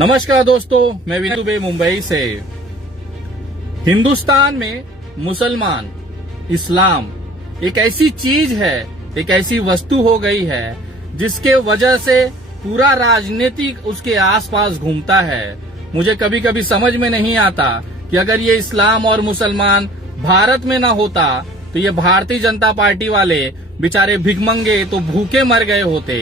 नमस्कार दोस्तों, मैं विनय दुबे मुंबई से। हिंदुस्तान में मुसलमान, इस्लाम एक ऐसी चीज है, एक ऐसी वस्तु हो गई है जिसके वजह से पूरा राजनीतिक उसके आसपास घूमता है। मुझे कभी कभी समझ में नहीं आता कि अगर ये इस्लाम और मुसलमान भारत में ना होता तो ये भारतीय जनता पार्टी वाले बेचारे भिखमंगे तो भूखे मर गए होते।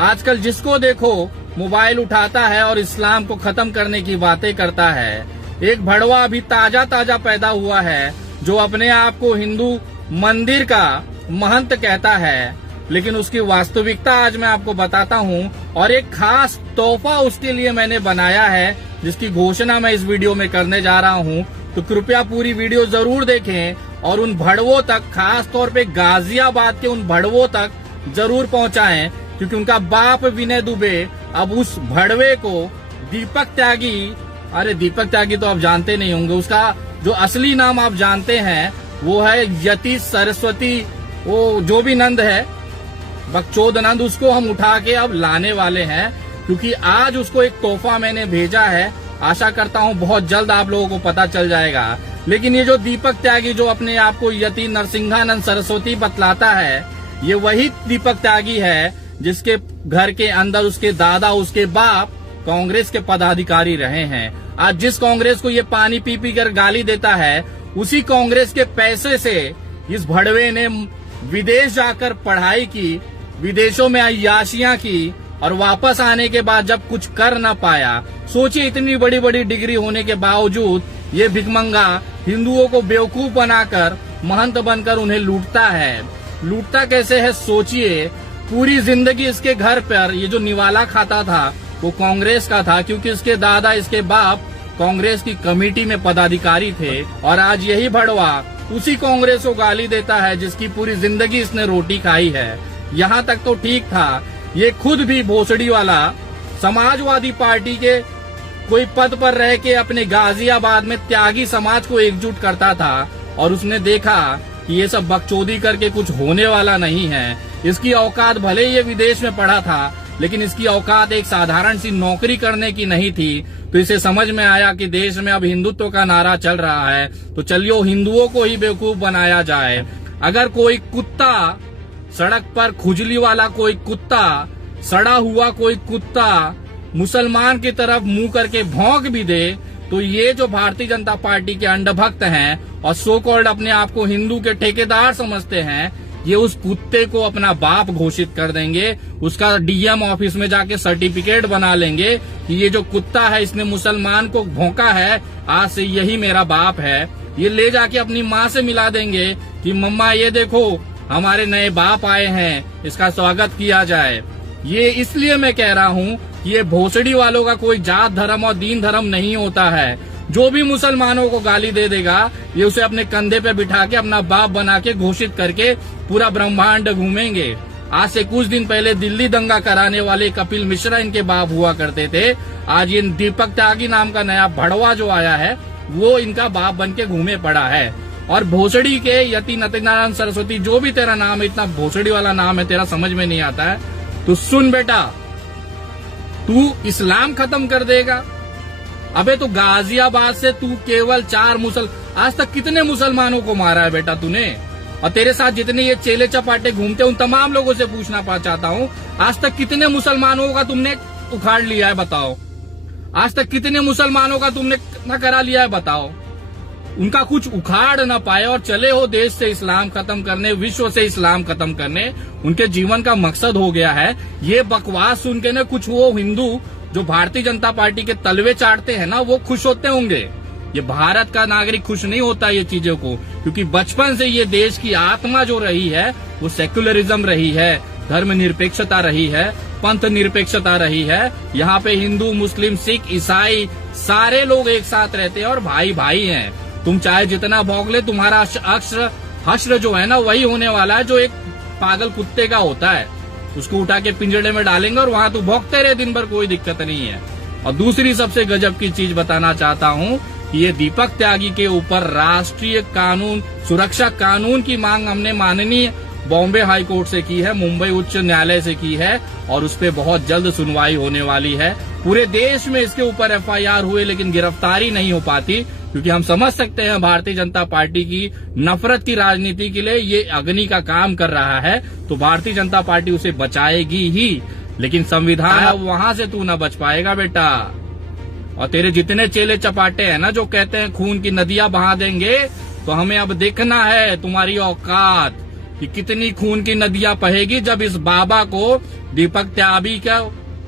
आजकल जिसको देखो मोबाइल उठाता है और इस्लाम को खत्म करने की बातें करता है। एक भड़वा अभी ताजा ताजा पैदा हुआ है जो अपने आप को हिंदू मंदिर का महंत कहता है, लेकिन उसकी वास्तविकता आज मैं आपको बताता हूं और एक खास तोहफा उसके लिए मैंने बनाया है जिसकी घोषणा मैं इस वीडियो में करने जा रहा हूं। तो कृपया पूरी वीडियो जरूर देखें और उन भड़वों तक, खास तौर पे गाजियाबाद के उन भड़वों तक जरूर पहुंचाएं, क्योंकि उनका बाप विनय दुबे अब उस भड़वे को दीपक त्यागी, अरे दीपक त्यागी तो आप जानते नहीं होंगे, उसका जो असली नाम आप जानते हैं वो है यति सरस्वती, वो जो भी नंद है, बकचोद नंद, उसको हम उठा के अब लाने वाले हैं, क्योंकि आज उसको एक तोहफा मैंने भेजा है। आशा करता हूं बहुत जल्द आप लोगों को पता चल जाएगा। लेकिन ये जो दीपक त्यागी जो अपने आप को यति नरसिंहानंद सरस्वती बतलाता है, ये वही दीपक त्यागी है जिसके घर के अंदर उसके दादा, उसके बाप कांग्रेस के पदाधिकारी रहे हैं। आज जिस कांग्रेस को ये पानी पी पी कर गाली देता है, उसी कांग्रेस के पैसे से इस भड़वे ने विदेश जाकर पढ़ाई की, विदेशों में अय्याशियां की और वापस आने के बाद जब कुछ कर न पाया, सोचिए इतनी बड़ी बड़ी डिग्री होने के बावजूद ये भिखमंगा हिंदुओं को बेवकूफ बनाकर महंत बनकर उन्हें लूटता है। लूटता कैसे है सोचिए। पूरी जिंदगी इसके घर पर ये जो निवाला खाता था वो कांग्रेस का था, क्योंकि इसके दादा, इसके बाप कांग्रेस की कमेटी में पदाधिकारी थे। और आज यही भड़वा उसी कांग्रेस को गाली देता है जिसकी पूरी जिंदगी इसने रोटी खाई है। यहाँ तक तो ठीक था, ये खुद भी भोसड़ी वाला समाजवादी पार्टी के कोई पद पर रह के अपने गाजियाबाद में त्यागी समाज को एकजुट करता था, और उसने देखा कि ये सब बकचोदी करके कुछ होने वाला नहीं है। इसकी औकात, भले ये विदेश में पढ़ा था, लेकिन इसकी औकात एक साधारण सी नौकरी करने की नहीं थी। तो इसे समझ में आया कि देश में अब हिंदुत्व का नारा चल रहा है, तो चलिए हिंदुओं को ही बेवकूफ बनाया जाए। अगर कोई कुत्ता सड़क पर, खुजली वाला कोई कुत्ता, सड़ा हुआ कोई कुत्ता मुसलमान की तरफ मुंह करके भौंक भी दे, तो ये जो भारतीय जनता पार्टी के अंधभक्त हैं और सो कॉल्ड अपने आप को हिंदू के ठेकेदार समझते हैं, ये उस कुत्ते को अपना बाप घोषित कर देंगे। उसका डीएम ऑफिस में जाके सर्टिफिकेट बना लेंगे कि ये जो कुत्ता है इसने मुसलमान को भौंका है, आज से यही मेरा बाप है। ये ले जाके अपनी माँ से मिला देंगे कि मम्मा ये देखो हमारे नए बाप आए हैं, इसका स्वागत किया जाए। ये इसलिए मैं कह रहा हूँ कि ये भोसड़ी वालों का कोई जात धर्म और दीन धर्म नहीं होता है। जो भी मुसलमानों को गाली दे देगा, ये उसे अपने कंधे पे बिठा के अपना बाप बना के घोषित करके पूरा ब्रह्मांड घूमेंगे। आज से कुछ दिन पहले दिल्ली दंगा कराने वाले कपिल मिश्रा इनके बाप हुआ करते थे। आज ये दीपक त्यागी नाम का नया भड़वा जो आया है वो इनका बाप बन के घूमे पड़ा है। और भोसड़ी के यति नरसिंहानंद सरस्वती, जो भी तेरा नाम है, इतना भोसड़ी वाला नाम है तेरा, समझ में नहीं आता है। तो सुन बेटा, तू इस्लाम खत्म कर देगा। अबे तो गाजियाबाद से तू केवल 4 आज तक कितने मुसलमानों को मारा है बेटा तूने? और तेरे साथ जितने ये चेले चपाटे घूमते उन तमाम लोगों से पूछना चाहता हूँ, आज तक कितने मुसलमानों का तुमने उखाड़ लिया है बताओ? आज तक कितने मुसलमानों का तुमने न करा लिया है बताओ? उनका कुछ उखाड़ न पाए और चले हो देश से इस्लाम खत्म करने, विश्व से इस्लाम खत्म करने, उनके जीवन का मकसद हो गया है। ये बकवास सुन के न कुछ वो हिंदू जो भारतीय जनता पार्टी के तलवे चाटते हैं ना, वो खुश होते होंगे। ये भारत का नागरिक खुश नहीं होता ये चीजों को, क्योंकि बचपन से ये देश की आत्मा जो रही है वो सेक्युलरिज्म रही है, धर्म निरपेक्षता रही है, पंथ निरपेक्षता रही है। यहाँ पे हिंदू, मुस्लिम, सिख, ईसाई सारे लोग एक साथ रहते हैं और भाई भाई हैं। तुम चाहे जितना भौंक ले, तुम्हारा हश्र जो है ना वही होने वाला है जो एक पागल कुत्ते का होता है। उसको उठा के पिंजड़े में डालेंगे और वहां तू भौंकते रहे दिन भर, कोई दिक्कत नहीं है। और दूसरी सबसे गजब की चीज बताना चाहता हूँ कि ये दीपक त्यागी के ऊपर राष्ट्रीय कानून, सुरक्षा कानून की मांग हमने माननीय बॉम्बे हाई कोर्ट से की है, मुंबई उच्च न्यायालय से की है और उस पर बहुत जल्द सुनवाई होने वाली है। पूरे देश में इसके ऊपर FIR हुए लेकिन गिरफ्तारी नहीं हो पाती, क्योंकि हम समझ सकते हैं भारतीय जनता पार्टी की नफरत की राजनीति के लिए ये अग्नि का काम कर रहा है, तो भारतीय जनता पार्टी उसे बचाएगी ही। लेकिन संविधान अब वहां से तू न बच पाएगा बेटा। और तेरे जितने चेले चपाटे हैं ना जो कहते हैं खून की नदियां बहा देंगे, तो हमें अब देखना है तुम्हारी औकात कि कितनी खून की नदियां बहेगी जब इस बाबा को दीपक त्यागी का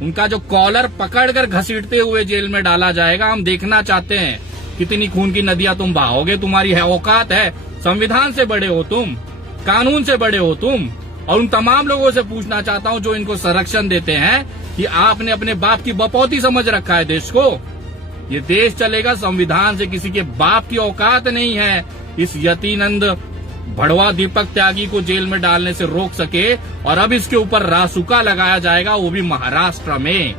उनका जो कॉलर पकड़कर घसीटते हुए जेल में डाला जाएगा। हम देखना चाहते हैं कितनी खून की नदियां तुम बहाओगे। तुम्हारी औकात है, संविधान से बड़े हो तुम, कानून से बड़े हो तुम। और उन तमाम लोगों से पूछना चाहता हूं जो इनको संरक्षण देते हैं कि आपने अपने बाप की बपौती समझ रखा है देश को। ये देश चलेगा संविधान से, किसी के बाप की औकात नहीं है इस यतीनंद भड़वा दीपक त्यागी को जेल में डालने से रोक सके। और अब इसके ऊपर रासुका लगाया जाएगा, वो भी महाराष्ट्र में।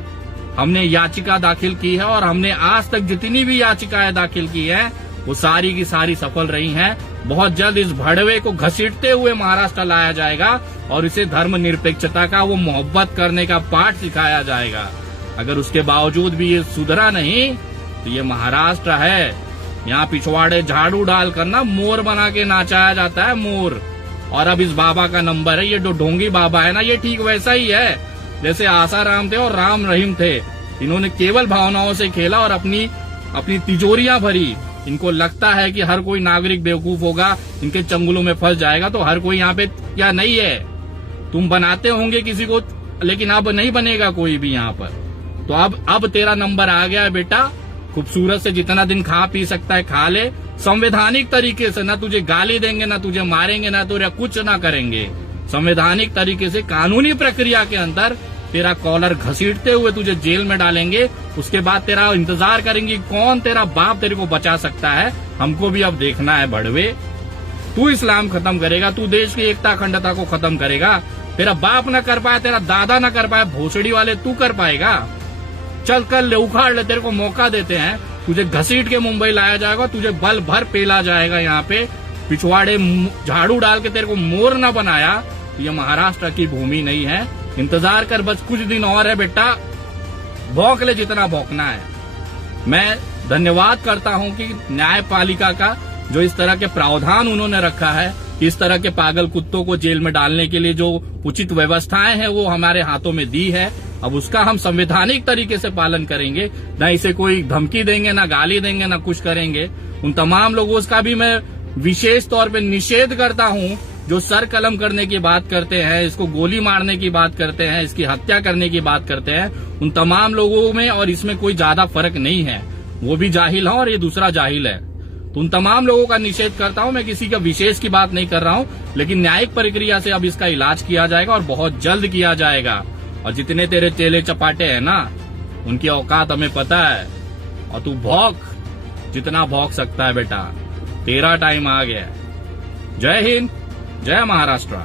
हमने याचिका दाखिल की है और हमने आज तक जितनी भी याचिकाएं दाखिल की है वो सारी की सारी सफल रही हैं। बहुत जल्द इस भड़वे को घसीटते हुए महाराष्ट्र लाया जाएगा और इसे धर्मनिरपेक्षता का, वो मोहब्बत करने का पाठ सिखाया जाएगा। अगर उसके बावजूद भी ये सुधरा नहीं तो ये महाराष्ट्र है, यहाँ पिछवाड़े झाड़ू डाल कर ना मोर बना के नाचाया जाता है, मोर। और अब इस बाबा का नंबर है, ये जो ढोंगी बाबा है ना, ये ठीक वैसा ही है जैसे आसाराम थे और राम रहीम थे। इन्होंने केवल भावनाओं से खेला और अपनी तिजोरियां भरी। इनको लगता है कि हर कोई नागरिक बेवकूफ होगा, इनके चंगुलों में फंस जाएगा। तो हर कोई यहाँ पे क्या नहीं है, तुम बनाते होंगे किसी को, लेकिन अब नहीं बनेगा कोई भी यहाँ पर। तो अब तेरा नंबर आ गया है बेटा। खूबसूरत से जितना दिन खा पी सकता है खा ले, संवैधानिक तरीके से। ना तुझे गाली देंगे, ना तुझे मारेंगे, ना तुझे कुछ ना करेंगे। संवैधानिक तरीके से कानूनी प्रक्रिया के अंदर तेरा कॉलर घसीटते हुए तुझे जेल में डालेंगे। उसके बाद तेरा इंतजार करेंगे कौन तेरा बाप तेरे को बचा सकता है। हमको भी अब देखना है भड़वे, तू इस्लाम खत्म करेगा, तू देश की एकता अखंडता को खत्म करेगा। तेरा बाप न कर पाया, तेरा दादा न कर पाया, भोसड़ी वाले तू कर पाएगा। चल कर ले, उखाड़ ले, तेरे को मौका देते हैं। तुझे घसीट के मुंबई लाया जाएगा, तुझे बल भर पेला जाएगा। यहाँ पे पिछवाड़े झाड़ू डाल के तेरे को मोर न बनाया। ये महाराष्ट्र की भूमि नहीं है। इंतजार कर, बस कुछ दिन और है बेटा, भौंक ले जितना भौंकना है। मैं धन्यवाद करता हूं कि न्यायपालिका का जो इस तरह के प्रावधान उन्होंने रखा है, इस तरह के पागल कुत्तों को जेल में डालने के लिए जो उचित व्यवस्थाएं हैं वो हमारे हाथों में दी है। अब उसका हम संवैधानिक तरीके से पालन करेंगे, न इसे कोई धमकी देंगे, न गाली देंगे, न कुछ करेंगे। उन तमाम लोगों का भी मैं विशेष तौर पे निषेध करता हूं जो सर कलम करने की बात करते हैं, इसको गोली मारने की बात करते हैं, इसकी हत्या करने की बात करते हैं। उन तमाम लोगों में और इसमें कोई ज्यादा फर्क नहीं है। वो भी जाहिल है और ये दूसरा जाहिल है। तो उन तमाम लोगों का निषेध करता हूं। मैं किसी का विशेष की बात नहीं कर रहा हूं, लेकिन न्यायिक प्रक्रिया से अब इसका इलाज किया जाएगा और बहुत जल्द किया जाएगा। और जितने तेरे चेले चपाटे हैं ना, उनकी औकात हमें पता है। और तू भौंक जितना भौंक सकता है बेटा, तेरा टाइम आ गया है। जय हिंद, जय महाराष्ट्र।